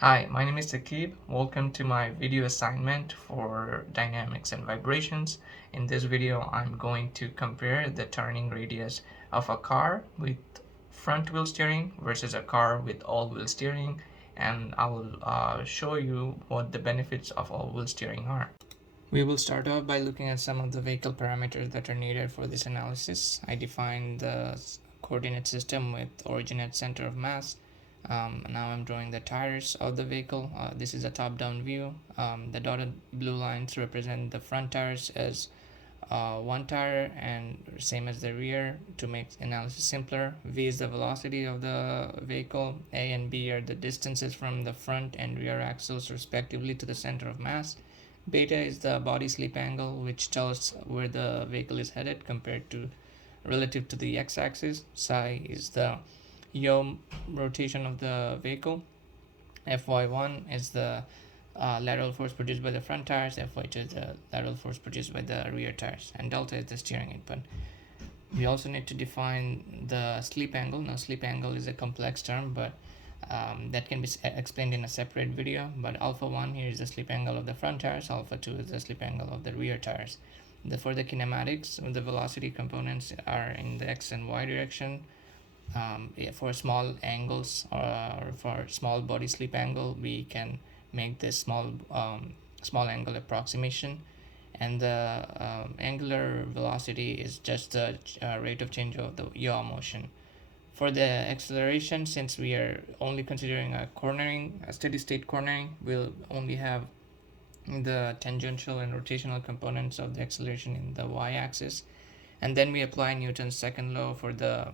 Hi, my name is Akib. Welcome to my video assignment for dynamics and vibrations. In this video, I'm going to compare the turning radius of a car with front wheel steering versus a car with all wheel steering, and I will show you what the benefits of all wheel steering are. We will start off by looking at some of the vehicle parameters that are needed for this analysis. I defined the coordinate system with origin at center of mass. Now I'm drawing the tires of the vehicle. This is a top-down view. The dotted blue lines represent the front tires as one tire and same as the rear. To make analysis simpler, V is the velocity of the vehicle. A and B are the distances from the front and rear axles respectively to the center of mass. Beta is the body slip angle, which tells where the vehicle is headed compared to relative to the x-axis. Psi is the yaw rotation of the vehicle. Fy1 is the lateral force produced by the front tires. Fy2 is the lateral force produced by the rear tires. And delta is the steering input. We also need to define the slip angle. Now, slip angle is a complex term, but that can be explained in a separate video. But alpha 1 here is the slip angle of the front tires, alpha 2 is the slip angle of the rear tires. For the kinematics, the velocity components are in the x and y direction. For small angles or for small body slip angle, we can make this small angle approximation, and the angular velocity is just the rate of change of the yaw motion. For the acceleration, since we are only considering a steady state cornering, we'll only have the tangential and rotational components of the acceleration in the y-axis, and then we apply Newton's second law for the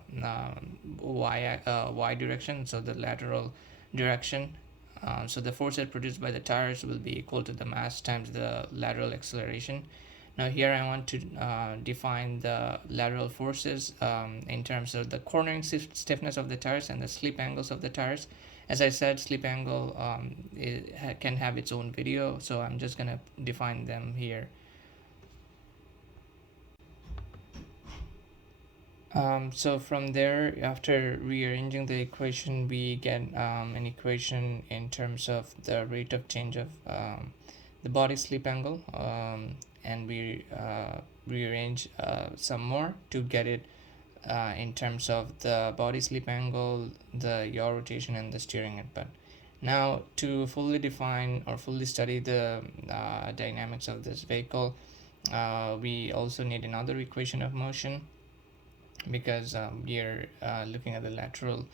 y direction, so the lateral direction. So the forces produced by the tires will be equal to the mass times the lateral acceleration. Now here I want to define the lateral forces in terms of the cornering stiffness of the tires and the slip angles of the tires. As I said, slip angle can have its own video, so I'm just going to define them here. So from there, after rearranging the equation, we get an equation in terms of the rate of change of the body slip angle, and we rearrange some more to get it in terms of the body slip angle, the yaw rotation, and the steering input. Now, to fully define or fully study the dynamics of this vehicle, we also need another equation of motion, because we are looking at the lateral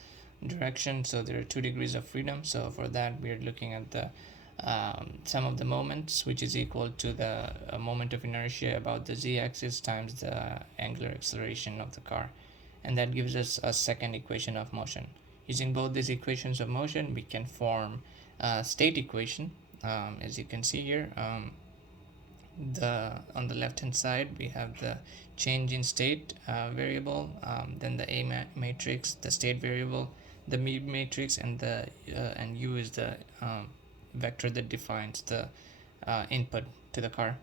direction, so there are 2 degrees of freedom. So for that, we are looking at the sum of the moments, which is equal to the moment of inertia about the z-axis times the angular acceleration of the car, and that gives us a second equation of motion. Using both these equations of motion, we can form a state equation. As you can see here, on the left hand side we have the change in state variable, then the A matrix, the state variable, the B matrix, and the and U is the vector that defines the input to the car.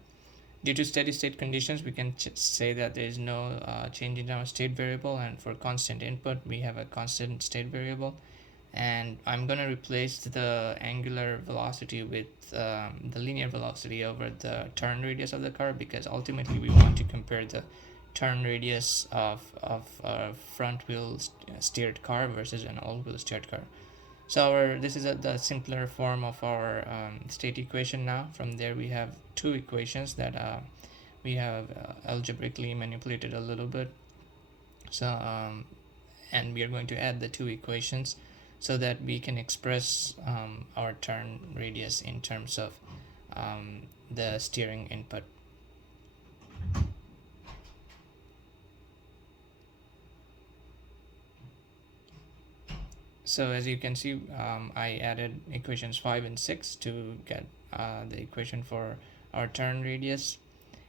Due to steady state conditions, we can say that there is no change in our state variable, and for constant input we have a constant state variable. And I'm going to replace the angular velocity with the linear velocity over the turn radius of the car, because ultimately we want to compare the turn radius of a front wheel steered car versus an all wheel steered car. So this is the simpler form of our state equation. Now from there we have 2 equations that we have algebraically manipulated a little bit. So and we are going to add the 2 equations so that we can express our turn radius in terms of the steering input. So as you can see, I added equations 5 and 6 to get the equation for our turn radius.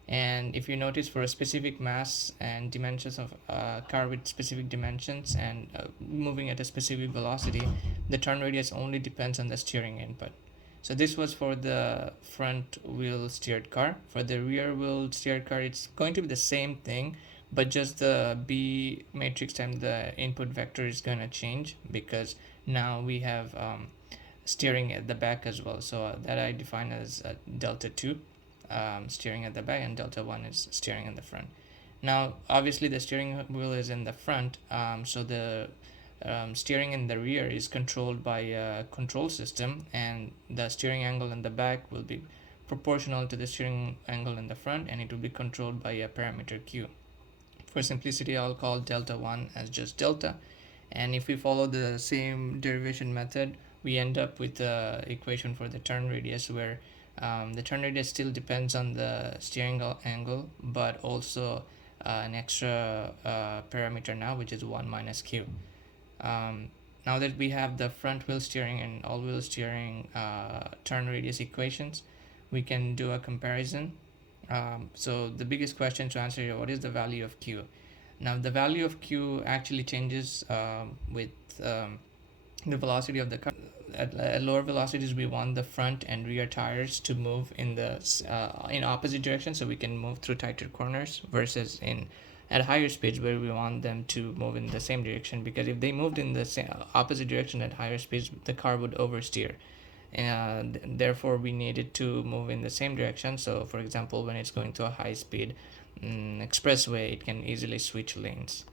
And if you notice, for a specific mass and dimensions of a car with specific dimensions and moving at a specific velocity, the turn radius only depends on the steering input. So this was for the front wheel steered car. For the rear wheel steered car, it's going to be the same thing, but just the B matrix times the input vector is going to change, because now we have steering at the back as well. So that I define as delta 2, steering at the back, and delta 1 is steering in the front. Now obviously the steering wheel is in the front, so the steering in the rear is controlled by a control system, and the steering angle in the back will be proportional to the steering angle in the front, and it will be controlled by a parameter q. For simplicity, I'll call delta 1 as just delta, and if we follow the same derivation method, we end up with the equation for the turn radius, where the turn radius still depends on the steering angle, but also an extra parameter now, which is 1 minus q. Now that we have the front wheel steering and all wheel steering turn radius equations, we can do a comparison. So the biggest question to answer here, what is the value of q? Now the value of q actually changes with the velocity of the car. At lower velocities, we want the front and rear tires to move in opposite directions, so we can move through tighter corners, versus at higher speeds where we want them to move in the same direction, because if they moved in the opposite direction at higher speeds, the car would oversteer, and therefore we needed to move in the same direction. So for example, when it's going to a high speed expressway, it can easily switch lanes.